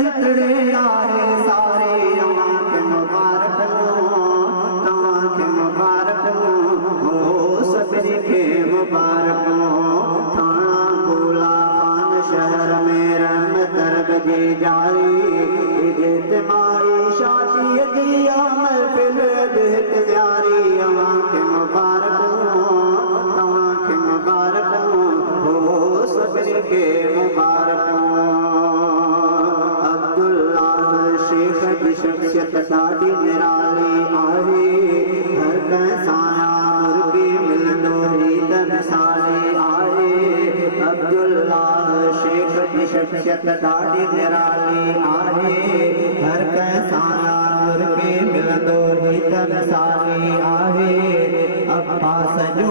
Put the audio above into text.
हितड़े आहे सारे तव्हांखे मुबारक तव्हांखे मुबारक हो सभिनी खे मुबारक थाणा गोला पान शहर में रहमत रब जी जारी इज्तिमाई शादीअ जी महफ़िल हित न्यारी तव्हांखे मुबारक तव्हांखे मुबारक हो सभिनी खे मुबारक शेख की शख्सियत ॾाढी निराली आहे हर कंहिं सां मुर्गी मिलंदो ही त मिसाली आहे अब्दुल्लाह शेख की शख्सियत ॾाढी निराली आहे हर कंहिं सां मुर्गी मिलंदो ही त मिसाली आहे अब्बास जो